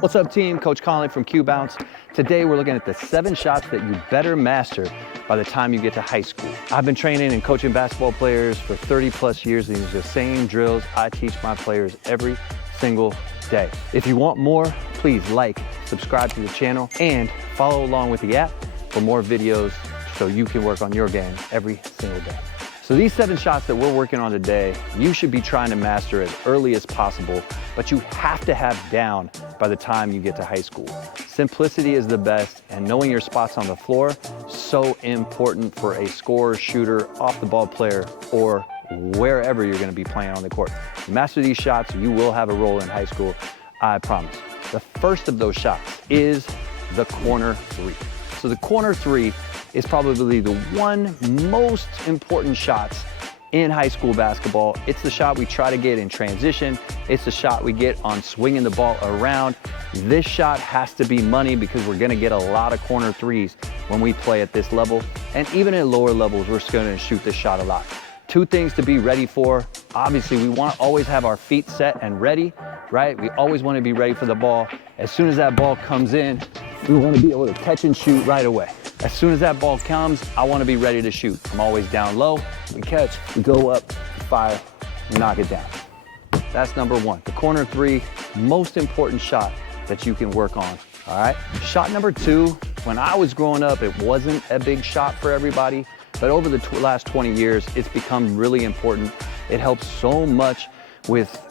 What's up, team? Coach Colin from QBounce. Today we're looking at the 7 shots that you better master by the time you get to high school. I've been training and coaching basketball players for 30 plus years, and these are the same drills I teach my players every single day. If you want more, please like, subscribe to the channel, and follow along with the app for more videos so you can work on your game every single day. So these 7 shots that we're working on today, you should be trying to master as early as possible, but you have to have down by the time you get to high school. Simplicity is the best, and knowing your spots on the floor, so important for a scorer, shooter, off the ball player, or wherever you're gonna be playing on the court. You master these shots, you will have a role in high school, I promise. The first of those shots is the corner 3. So the corner 3 is probably the one most important shots in high school basketball. It's the shot we try to get in transition. It's the shot we get on swinging the ball around. This shot has to be money because we're gonna get a lot of corner 3s when we play at this level. And even at lower levels, we're gonna shoot this shot a lot. 2 things to be ready for. Obviously, we wanna always have our feet set and ready, right? We always wanna be ready for the ball. As soon as that ball comes in, we wanna be able to catch and shoot right away. As soon as that ball comes, I wanna be ready to shoot. I'm always down low, we catch, we go up, we fire, we knock it down. That's number 1. The corner 3, most important shot that you can work on, all right? Shot number 2, when I was growing up, it wasn't a big shot for everybody, but over the last 20 years, it's become really important. It helps so much with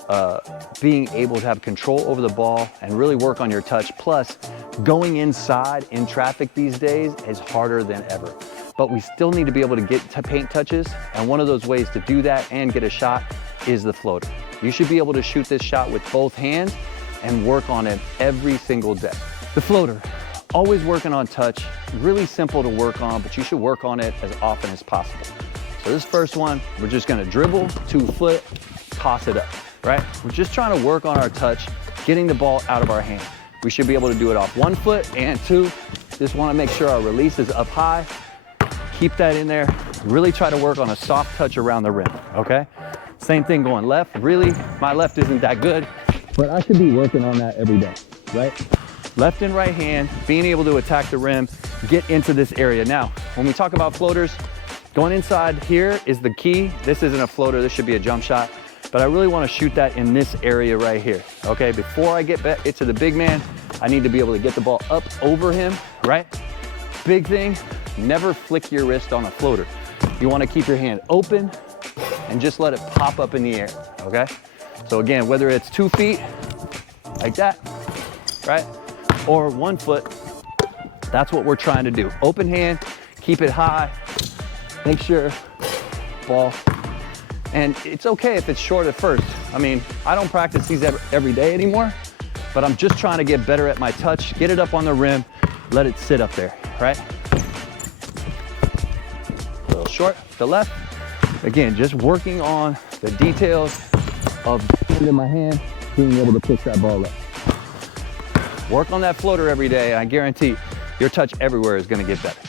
being able to have control over the ball and really work on your touch. Plus, going inside in traffic these days is harder than ever. But we still need to be able to get to paint touches, and one of those ways to do that and get a shot is the floater. You should be able to shoot this shot with both hands and work on it every single day. The floater, always working on touch, really simple to work on, but you should work on it as often as possible. So this first one, we're just gonna dribble, 2 foot, toss it up, right? We're just trying to work on our touch, getting the ball out of our hand. We should be able to do it off 1 foot and 2. Just wanna make sure our release is up high. Keep that in there. Really try to work on a soft touch around the rim, okay? Same thing going left. Really, my left isn't that good, but I should be working on that every day, right? Left and right hand, being able to attack the rim, get into this area. Now, when we talk about floaters, going inside here is the key. This isn't a floater, this should be a jump shot, but I really wanna shoot that in this area right here, okay? Before I get back to the big man, I need to be able to get the ball up over him, right? Big thing, never flick your wrist on a floater. You wanna keep your hand open and just let it pop up in the air, okay? So again, whether it's 2 feet, like that, right? Or 1 foot, that's what we're trying to do. Open hand, keep it high, make sure, ball. And it's okay if it's short at first. I mean, I don't practice these every day anymore, but I'm just trying to get better at my touch, get it up on the rim, let it sit up there, right? A little short, to the left. Again, just working on the details of in my hand, being able to push that ball up. Work on that floater every day, and I guarantee your touch everywhere is gonna get better.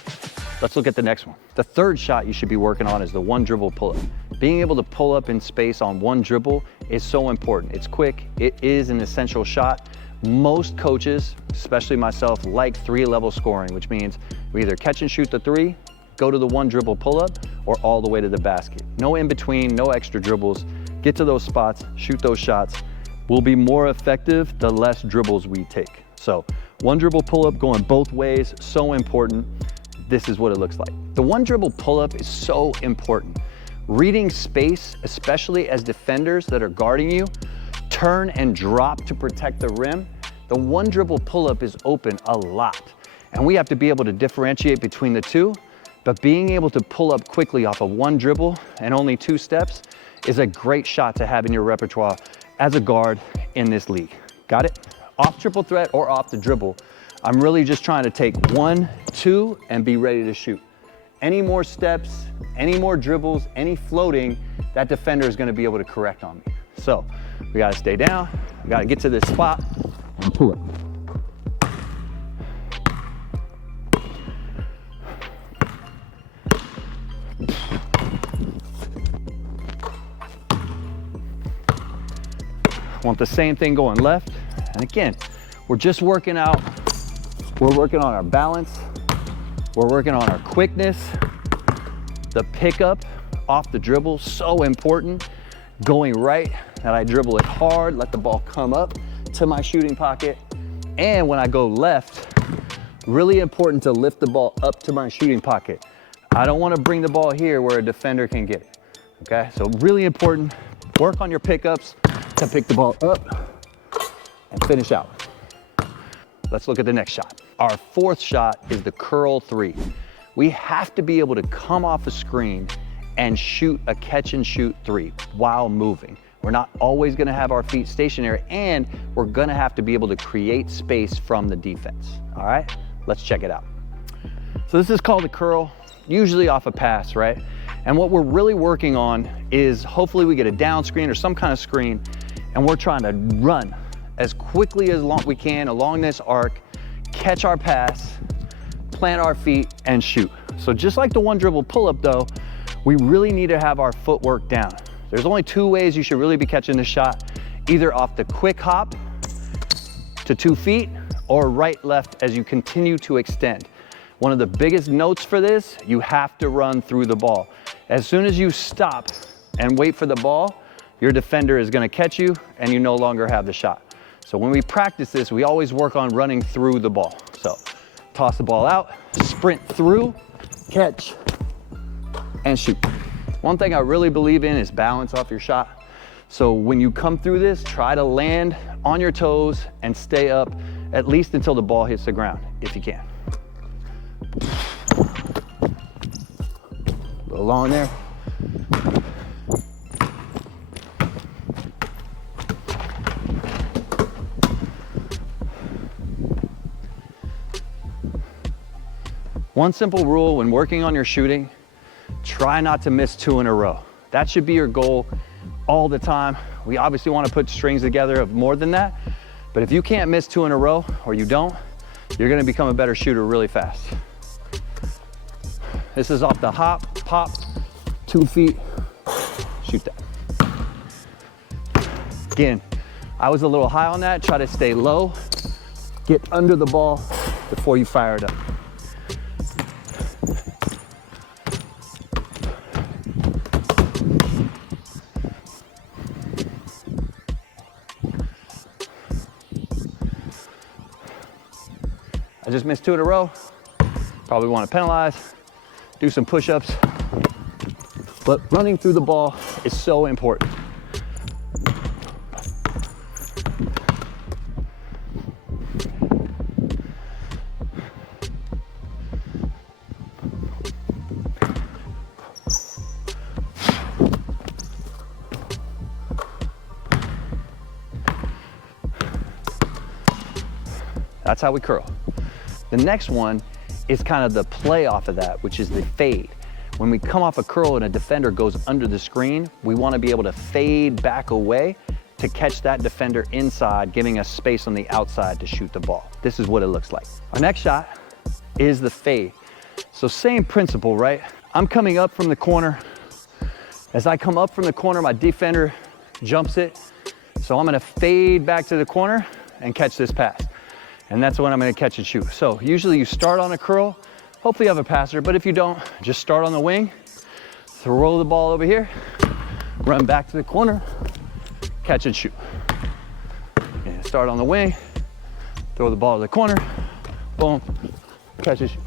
Let's look at the next one. The third shot you should be working on is the 1 dribble pull-up. Being able to pull up in space on 1 dribble is so important. It's quick, it is an essential shot. Most coaches, especially myself, like 3-level scoring, which means we either catch and shoot the 3, go to the 1 dribble pull-up, or all the way to the basket. No in between, no extra dribbles. Get to those spots, shoot those shots. We'll be more effective the less dribbles we take. So 1 dribble pull-up going both ways, so important. This is what it looks like. The 1 dribble pull-up is so important. Reading space, especially as defenders that are guarding you, turn and drop to protect the rim. The 1 dribble pull-up is open a lot. And we have to be able to differentiate between the 2, but being able to pull up quickly off of 1 dribble and only 2 steps is a great shot to have in your repertoire as a guard in this league. Got it? Off triple threat or off the dribble, I'm really just trying to take 1, 2, and be ready to shoot. Any more steps, any more dribbles, any floating, that defender is gonna be able to correct on me. So we gotta stay down, we gotta get to this spot and pull it. Want the same thing going left. And again, We're just working out. We're working on our balance. We're working on our quickness. The pickup off the dribble, so important. Going right, that I dribble it hard, let the ball come up to my shooting pocket. And when I go left, really important to lift the ball up to my shooting pocket. I don't want to bring the ball here where a defender can get it, okay? So really important, work on your pickups to pick the ball up and finish out. Let's look at the next shot. Our fourth shot is the curl three. We have to be able to come off a screen and shoot a catch and shoot three while moving. We're not always gonna have our feet stationary, and we're gonna have to be able to create space from the defense, all right? Let's check it out. So this is called a curl, usually off a pass, right? And what we're really working on is hopefully we get a down screen or some kind of screen, and we're trying to run as quickly as we can along this arc, catch our pass, plant our feet, and shoot. So just like the one dribble pull-up though, we really need to have our footwork down. There's only two ways you should really be catching this shot, either off the quick hop to 2 feet or right left as you continue to extend. One of the biggest notes for this, you have to run through the ball. As soon as you stop and wait for the ball, your defender is gonna catch you and you no longer have the shot. So when we practice this, we always work on running through the ball. So toss the ball out, sprint through, catch, and shoot. One thing I really believe in is balance off your shot. So when you come through this, try to land on your toes and stay up at least until the ball hits the ground, if you can. A little long there. One simple rule when working on your shooting, try not to miss 2 in a row. That should be your goal all the time. We obviously want to put strings together of more than that, but if you can't miss 2 in a row, or you don't, you're going to become a better shooter really fast. This is off the hop, pop, 2 feet, shoot that. Again, I was a little high on that. Try to stay low, get under the ball before you fire it up. I just missed 2 in a row. Probably want to penalize, do some push-ups. But running through the ball is so important. That's how we curl. The next one is kind of the play off of that, which is the fade. When we come off a curl and a defender goes under the screen, we want to be able to fade back away to catch that defender inside, giving us space on the outside to shoot the ball. This is what it looks like. Our next shot is the fade. So same principle, right? I'm coming up from the corner. As I come up from the corner, my defender jumps it. So I'm gonna fade back to the corner and catch this pass. And that's when I'm gonna catch and shoot. So usually you start on a curl, hopefully you have a passer, but if you don't, just start on the wing, throw the ball over here, run back to the corner, catch and shoot. And start on the wing, throw the ball to the corner, boom, catch and shoot.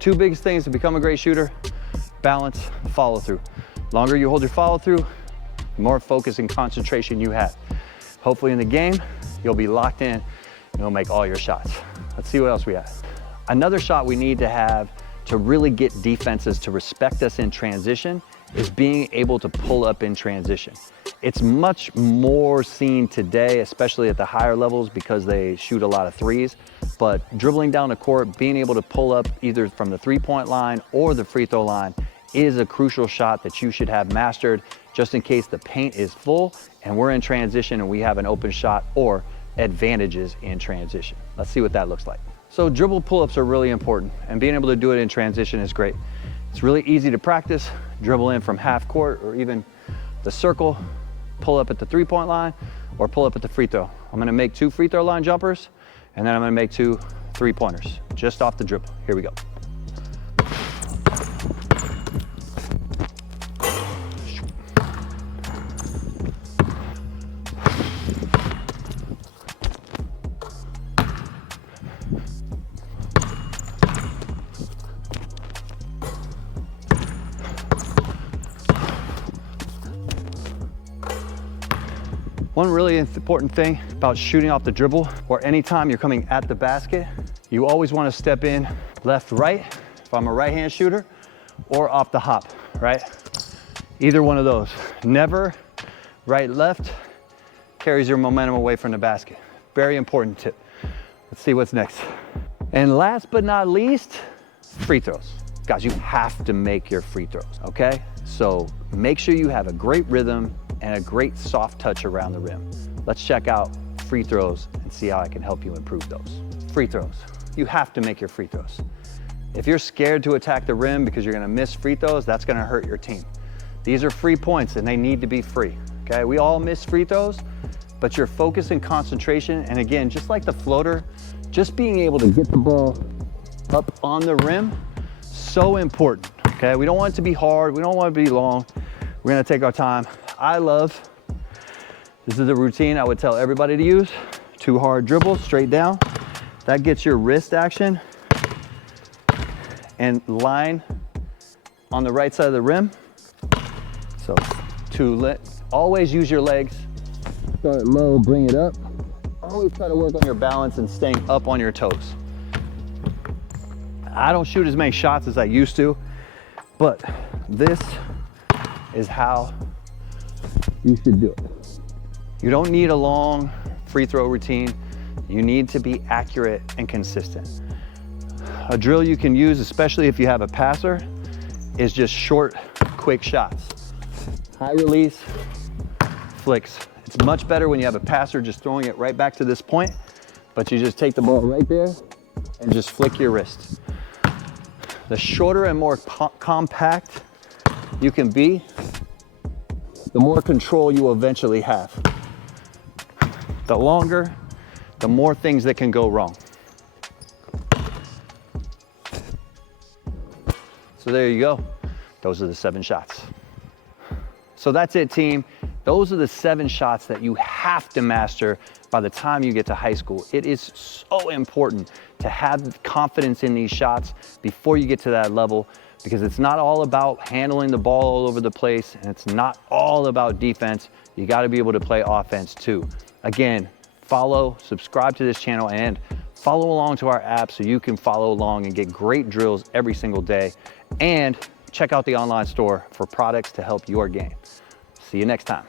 Two biggest things to become a great shooter: balance, follow through. Longer you hold your follow through, the more focus and concentration you have. Hopefully in the game, you'll be locked in and you'll make all your shots. Let's see what else we have. Another shot we need to have to really get defenses to respect us in transition is being able to pull up in transition. It's much more seen today, especially at the higher levels because they shoot a lot of threes, but dribbling down the court, being able to pull up either from the 3-point line or the free throw line is a crucial shot that you should have mastered just in case the paint is full and we're in transition and we have an open shot or advantages in transition. Let's see what that looks like. So dribble pull-ups are really important, and being able to do it in transition is great. It's really easy to practice. Dribble in from half court or even the circle, pull up at the 3-point line, or pull up at the free throw. I'm gonna make 2 free throw line jumpers, and then I'm gonna make 2 3-pointers, just off the dribble. Here we go. One really important thing about shooting off the dribble, or anytime you're coming at the basket, you always want to step in left, right, if I'm a right-hand shooter, or off the hop, right? Either one of those. Never right, left, carries your momentum away from the basket. Very important tip. Let's see what's next. And last but not least, free throws. Guys, you have to make your free throws, okay? So make sure you have a great rhythm and a great soft touch around the rim. Let's check out free throws and see how I can help you improve those. Free throws. You have to make your free throws. If you're scared to attack the rim because you're gonna miss free throws, that's gonna hurt your team. These are free points and they need to be free, okay? We all miss free throws, but your focus and concentration, and again, just like the floater, just being able to get the ball up on the rim, so important, okay? We don't want it to be hard, we don't want it to be long. We're gonna take our time. This is a routine I would tell everybody to use. 2 hard dribbles straight down. That gets your wrist action and line on the right side of the rim. So always use your legs. Start low, bring it up. Always try to work on your balance and staying up on your toes. I don't shoot as many shots as I used to, but this is how you should do it. You don't need a long free throw routine. You need to be accurate and consistent. A drill you can use, especially if you have a passer, is just short, quick shots. High release, flicks. It's much better when you have a passer just throwing it right back to this point, but you just take the ball right there and just flick your wrist. The shorter and more compact you can be, the more control you will eventually have. The longer, the more things that can go wrong. So there you go. Those are the 7 shots. So that's it, team. Those are the 7 shots that you have to master by the time you get to high school. It is so important to have confidence in these shots before you get to that level, because it's not all about handling the ball all over the place, and it's not all about defense. You got to be able to play offense too. Again, follow, subscribe to this channel, and follow along to our app so you can follow along and get great drills every single day. And check out the online store for products to help your game. See you next time.